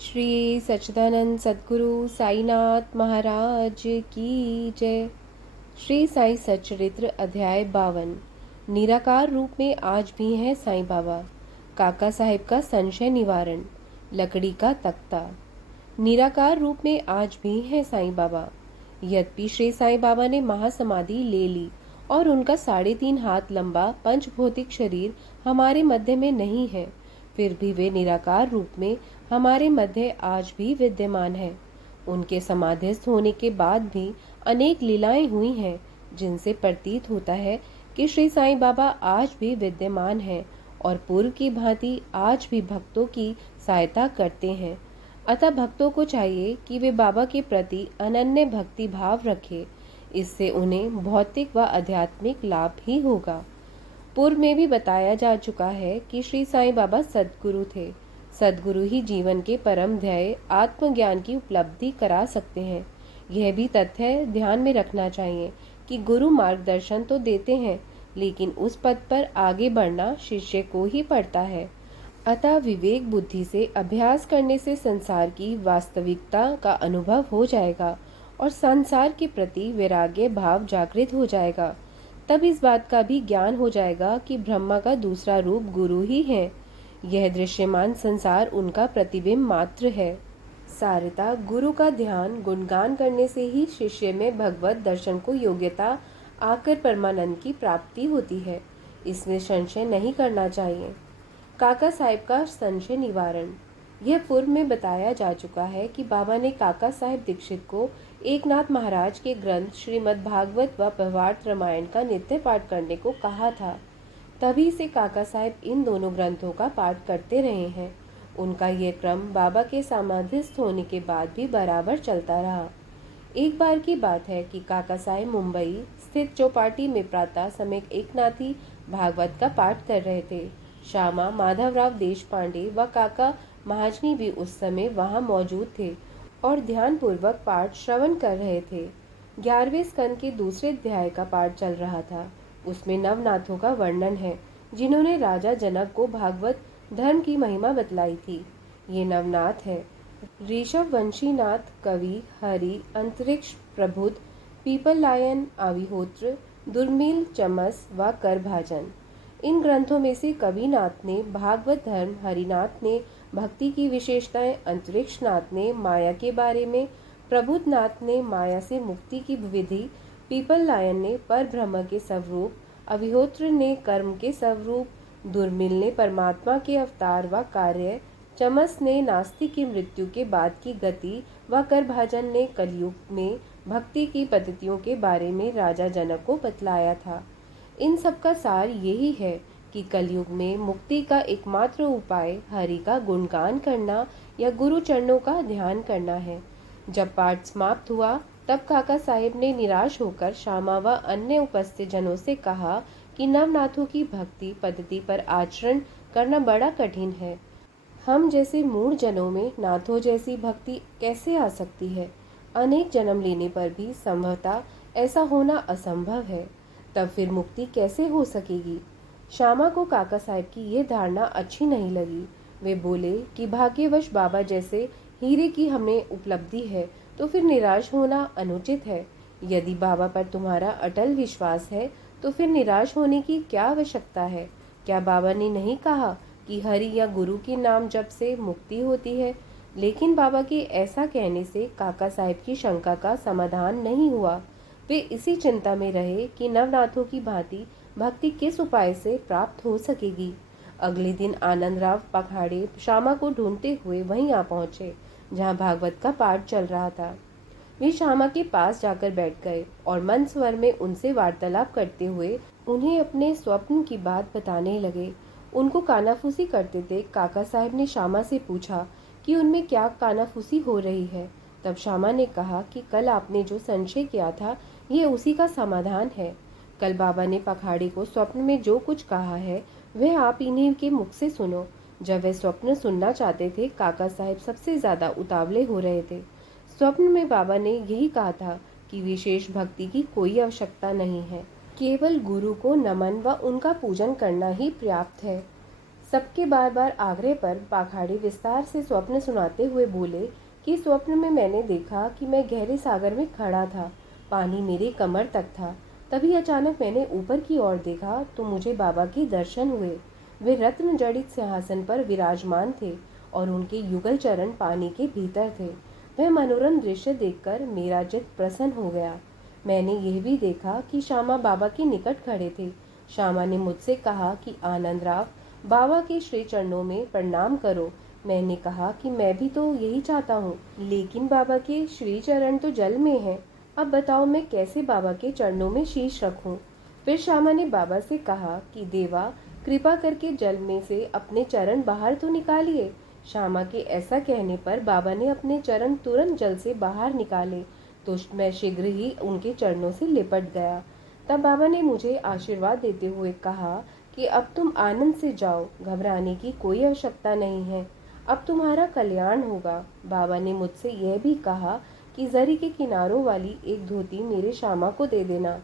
श्री सच्चिदानंद सद्गुरु साईनाथ महाराज की जय। श्री साई सच्चरित्र अध्याय 52। निराकार रूप में आज भी हैं साईं बाबा। काका साहिब का संशय निवारण। लकड़ी का तख्ता। निराकार रूप में आज भी हैं साईं बाबा। यद्यपि श्री साईं बाबा ने महासमाधि ले ली और उनका 3.5 हाथ लंबा पंचभौतिक शरीर हमारे मध्य में नहीं है, फिर भी वे निराकार रूप में हमारे मध्य आज भी विद्यमान है। उनके समाधिस्थ होने के बाद भी अनेक लीलाएं हुई हैं, जिनसे प्रतीत होता है कि श्री साईं बाबा आज भी विद्यमान हैं और पूर्व की भांति आज भी भक्तों की सहायता करते हैं। अतः भक्तों को चाहिए कि वे बाबा के प्रति अनन्य भक्ति भाव रखें। इससे उन्हें भौतिक व आध्यात्मिक लाभ ही होगा। पूर्व में भी बताया जा चुका है कि श्री साईं बाबा सद्गुरु थे। सद्गुरु ही जीवन के परम ध्येय आत्मज्ञान की उपलब्धि करा सकते हैं। यह भी तथ्य ध्यान में रखना चाहिए कि गुरु मार्गदर्शन तो देते हैं, लेकिन उस पद पर आगे बढ़ना शिष्य को ही पड़ता है। अतः विवेक बुद्धि से अभ्यास करने से संसार की वास्तविकता का अनुभव हो जाएगा और संसार के प्रति वैराग्य भाव जागृत हो जाएगा। तब इस बात का भी ज्ञान हो जाएगा कि ब्रह्मा का दूसरा रूप गुरु ही है। यह दृश्यमान संसार उनका प्रतिबिंब मात्र है। सारिता गुरु का ध्यान गुणगान करने से ही शिष्य में भगवत दर्शन को योग्यता आकर परमानंद की प्राप्ति होती है। इसमें संशय नहीं करना चाहिए। काका साहिब का संशय निवारण। यह पूर्व में बताया जा चुका है कि बाबा ने काका साहिब दीक्षित को एकनाथ महाराज के ग्रंथ श्रीमद् भागवत व प्रभात रामायण का नित्य पाठ करने को कहा था। तभी से काका साहिब इन दोनों ग्रंथों का पाठ करते रहे हैं। उनका यह क्रम बाबा के समाधिस्थ होने के बाद भी बराबर चलता रहा। एक बार की बात है कि काका साहिब मुंबई स्थित चौपाटी में प्रातः समय एकनाथी भागवत का पाठ कर रहे थे। श्यामा माधवराव देशपांडे व काका महाजनी भी उस समय वहां मौजूद थे और ध्यानपूर्वक पाठ श्रवण कर रहे थे। 11वें स्कंद के दूसरे अध्याय का पाठ चल रहा था। उसमें नवनाथों का वर्णन है, जिन्होंने राजा जनक को भागवत धर्म की महिमा बतलाई थी। ये नवनाथ है ऋषभ वंशीनाथ, कवि, हरि, अंतरिक्ष प्रबुद्ध, पीपल लायन, अविहोत्र, दुर्मिल, चमस व करभाजन। इन ग्रंथों में से कविनाथ ने भागवत धर्म, हरिनाथ ने भक्ति की विशेषताएं, अंतरिक्ष नाथ ने माया के बारे में, प्रबुद्ध नाथ ने माया से मुक्ति की विधि, पीपल लायन ने पर ब्रह्म के स्वरूप, अविहोत्र ने कर्म के स्वरूप, दुर्मिल ने परमात्मा के अवतार व कार्य, चमस ने नास्तिक की मृत्यु के बाद की गति व करभाजन ने कलयुग में भक्ति की पद्धतियों के बारे में राजा जनक को बतलाया था। इन सब का सार यही है कि कलयुग में मुक्ति का एकमात्र उपाय हरि का गुणगान करना या गुरु चरणों का ध्यान करना है। जब पाठ समाप्त हुआ तब काका साहिब ने निराश होकर श्यामा व अन्य उपस्थित जनों से कहा कि नवनाथों की भक्ति पद्धति पर आचरण करना बड़ा कठिन है। हम जैसे मूढ़ जनों में नाथों जैसी भक्ति कैसे आ सकती है? अनेक जन्म लेने पर भी संभवतः ऐसा होना असंभव है। तब फिर मुक्ति कैसे हो सकेगी? श्यामा को काका साहिब की यह धारणा अच्छी नहीं लगी। वे बोले कि भाग्यवश बाबा जैसे हीरे की हमें उपलब्धि है तो फिर निराश होना अनुचित है। यदि बाबा पर तुम्हारा अटल विश्वास है तो फिर निराश होने की क्या आवश्यकता है? क्या बाबा ने नहीं कहा कि हरि या गुरु के नाम जप से मुक्ति होती है? लेकिन बाबा के ऐसा कहने से काका साहिब की शंका का समाधान नहीं हुआ। वे इसी चिंता में रहे कि नवनाथों की भांति भक्ति किस उपाय से प्राप्त हो सकेगी। अगले दिन आनंदराव पखाड़े श्यामा को ढूंढते हुए वहीं आ पहुंचे जहां भागवत का पाठ चल रहा था। वे श्यामा के पास जाकर बैठ गए और मन स्वर में उनसे वार्तालाप करते हुए उन्हें अपने स्वप्न की बात बताने लगे। उनको कानाफूसी करते थे। काका साहब ने श्यामा से पूछा कि उनमें क्या कानाफूसी हो रही है। तब श्यामा ने कहा कि कल आपने जो संशय किया था ये उसी का समाधान है। कल बाबा ने पखाड़े को स्वप्न में जो कुछ कहा है वह आप इन्हीं के मुख से सुनो। जब वे स्वप्न सुनना चाहते थे काका साहब सबसे ज्यादा उतावले हो रहे थे। स्वप्न में बाबा ने यही कहा था कि विशेष भक्ति की कोई आवश्यकता नहीं है, केवल गुरु को नमन व उनका पूजन करना ही पर्याप्त है। सबके बार बार आग्रह पर पाखाड़ी विस्तार से स्वप्न सुनाते हुए बोले कि स्वप्न में मैंने देखा कि मैं गहरे सागर में खड़ा था। पानी मेरे कमर तक था। तभी अचानक मैंने ऊपर की ओर देखा तो मुझे बाबा के दर्शन हुए। वे रत्न जड़ित सिंहासन पर विराजमान थे और उनके युगल चरण पानी के भीतर थे। वह मनोरम दृश्य देखकर मेरा चित्त प्रसन्न हो गया। मैंने यह भी देखा कि श्यामा बाबा के निकट खड़े थे। श्यामा ने मुझसे कहा कि आनंद राव, बाबा के श्री चरणों में प्रणाम करो। मैंने कहा कि मैं भी तो यही चाहता हूँ, लेकिन बाबा के श्री चरण तो जल में हैं। अब बताओ मैं कैसे बाबा के चरणों में शीश रखूं? फिर श्यामा ने बाबा से कहा कि देवा, कृपा करके जल में से अपने चरण बाहर तो निकालिए। श्यामा के ऐसा कहने पर बाबा ने अपने चरण तुरंत जल से बाहर निकाले तो मैं शीघ्र ही उनके चरणों से लिपट गया। तब बाबा ने मुझे आशीर्वाद देते हुए कहा कि अब तुम आनंद से जाओ, घबराने की कोई आवश्यकता नहीं है। अब तुम्हारा कल्याण होगा। बाबा ने मुझसे यह भी कहा कि जरी के किनारों वाली एक धोती मेरे श्यामा को दे देना,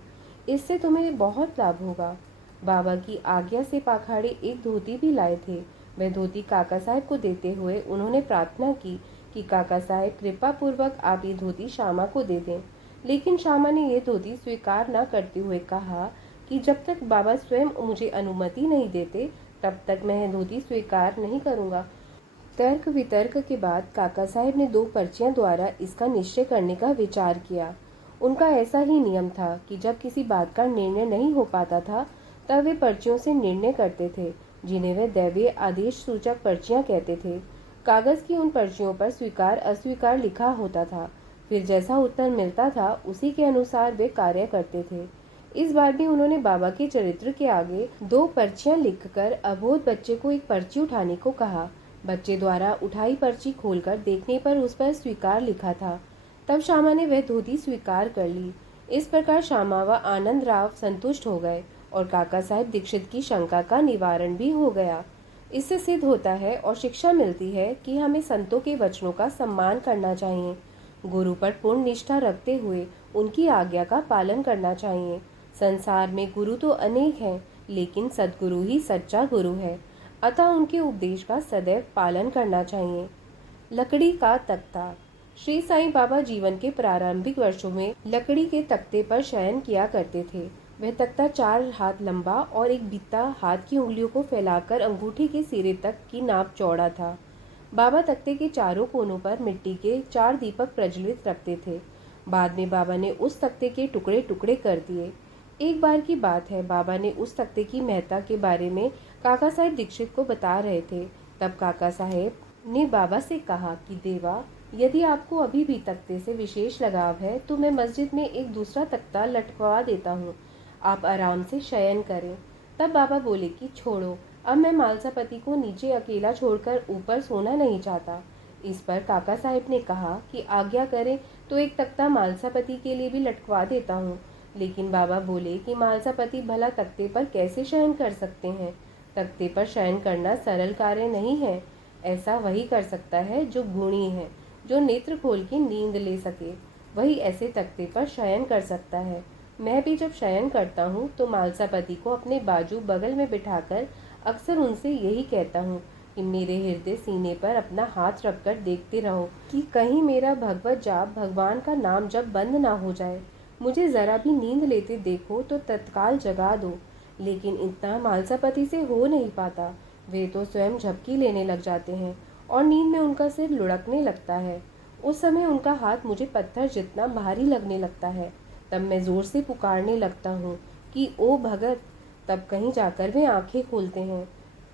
इससे तुम्हें बहुत लाभ होगा। बाबा की आज्ञा से पाखाड़े एक धोती भी लाए थे। वह धोती काका साहब को देते हुए उन्होंने प्रार्थना की कि काका साहब कृपा पूर्वक आप ये धोती श्यामा को दे दें। लेकिन श्यामा ने यह धोती स्वीकार न करते हुए कहा कि जब तक बाबा स्वयं मुझे अनुमति नहीं देते तब तक मैं यह धोती स्वीकार नहीं करूँगा। तर्क वितर्क के बाद काका साहब ने 2 पर्चियां द्वारा इसका निश्चय करने का विचार किया। उनका ऐसा ही नियम था कि जब किसी बात का निर्णय नहीं हो पाता था तब वे पर्चियों से निर्णय करते थे, जिन्हें वे दैवीय आदेश सूचक पर्चियां कहते थे। कागज की उन पर्चियों पर स्वीकार अस्वीकार लिखा होता था। फिर जैसा उत्तर मिलता था उसी के अनुसार वे कार्य करते थे। इस बार भी उन्होंने बाबा के चरित्र के आगे 2 पर्चियां लिखकर अबोध बच्चे को एक पर्ची उठाने को कहा। बच्चे द्वारा उठाई पर्ची खोलकर देखने पर उस पर स्वीकार लिखा था। तब श्यामा ने वह धोती स्वीकार कर ली। इस प्रकार श्यामा व आनंद राव संतुष्ट हो गए और काका साहब दीक्षित की शंका का निवारण भी हो गया। इससे सिद्ध होता है और शिक्षा मिलती है कि हमें संतों के वचनों का सम्मान करना चाहिए, गुरु पर पूर्ण निष्ठा रखते हुए उनकी आज्ञा का पालन करना चाहिए। संसार में गुरु तो अनेक हैं, लेकिन सद्गुरु ही सच्चा गुरु है, अतः उनके उपदेश का सदैव पालन करना चाहिए। लकड़ी का तख्ता। श्री साईं बाबा जीवन के प्रारंभिक वर्षों में लकड़ी के तख्ते पर शयन किया करते थे। वह तख्ता 4 हाथ लंबा और एक बित्ता हाथ की उंगलियों को फैलाकर अंगूठी के सिरे तक की नाप चौड़ा था। बाबा तख्ते के चारों कोनों पर मिट्टी के 4 दीपक प्रज्वलित रखते थे। बाद में बाबा ने उस तख्ते के टुकड़े टुकड़े कर दिए। एक बार की बात है, बाबा ने उस तख्ते की महत्ता के बारे में काका साहब दीक्षित को बता रहे थे। तब काका साहब ने बाबा से कहा कि देवा, यदि आपको अभी भी तख्ते से विशेष लगाव है तो मैं मस्जिद में एक दूसरा तख्ता लटकवा देता हूँ, आप आराम से शयन करें। तब बाबा बोले कि छोड़ो, अब मैं मालसापति को नीचे अकेला छोड़कर ऊपर सोना नहीं चाहता। इस पर काका साहब ने कहा कि आज्ञा करें तो एक तख्ता मालसापति के लिए भी लटकवा देता हूँ। लेकिन बाबा बोले कि मालसापति भला तख्ते पर कैसे शयन कर सकते हैं? तख्ते पर शयन करना सरल कार्य नहीं है। ऐसा वही कर सकता है जो गुणी है, जो नेत्र खोल के नींद ले सके, वही ऐसे तख्ते पर शयन कर सकता है। मैं भी जब शयन करता हूँ तो मालसापति को अपने बाजू बगल में बिठाकर अक्सर उनसे यही कहता हूँ कि मेरे हृदय सीने पर अपना हाथ रखकर देखते रहो कि कहीं मेरा भगवत जाप, भगवान का नाम जब बंद ना हो जाए। मुझे जरा भी नींद लेते देखो तो तत्काल जगा दो। लेकिन इतना मालसापति से हो नहीं पाता। वे तो स्वयं झपकी लेने लग जाते हैं और नींद में उनका सिर लुढ़कने लगता है। उस समय उनका हाथ मुझे पत्थर जितना भारी लगने लगता है। तब मैं जोर से पुकारने लगता हूँ कि ओ भगत। तब कहीं जाकर वे आंखें खोलते हैं।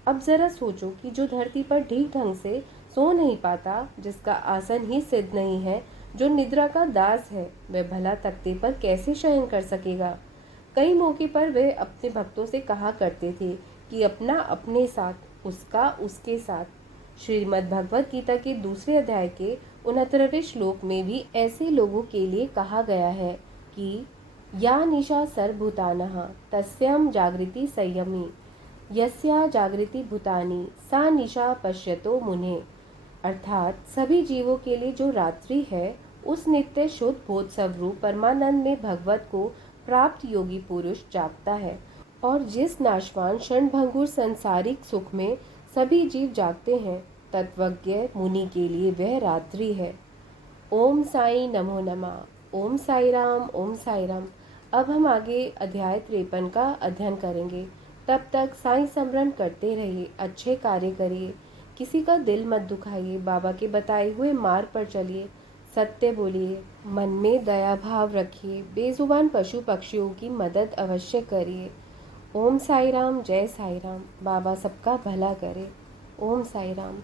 अब जरा सोचो कि जो धरती पर ठीक ढंग से सो नहीं पाता, जिसका आसन ही सिद्ध नहीं है, जो निद्रा का दास है, वह भला तख्ते पर कैसे शयन कर सकेगा? कई मौके पर वे अपने भक्तों से कहा करते थे कि अपना अपने साथ, उसका उसके साथ। श्रीमद् भगवत गीता के दूसरे अध्याय के 69वें श्लोक में भी ऐसे लोगों के लिए कहा गया है कि या निशा सर्वभूतानः तस्यां जागृति संयमी, यस्या जागृति भूतानि सा निशा पश्यतो मुने। अर्थात सभी जीवों के लिए जो रात्रि है, उस नित्य शुद्ध बोध स्वरूप परमानंद में भगवत को प्राप्त योगी पुरुष जागता है, और जिस नाशवान क्षणभंगुर संसारिक सुख में सभी जीव जागते हैं, तत्वज्ञ मुनि के लिए वह रात्रि है। ओम साई नमो नमः। ओम साई राम, ओम साई राम। अब हम आगे अध्याय 53 का अध्ययन करेंगे। तब तक साई स्मरण करते रहिए, अच्छे कार्य करिए, किसी का दिल मत दुखाइए, बाबा के बताए हुए मार्ग पर चलिए, सत्य बोलिए, मन में दया भाव रखिए, बेजुबान पशु पक्षियों की मदद अवश्य करिए। ओम साई राम, जय साई राम। बाबा सबका भला करे। ओम साई राम।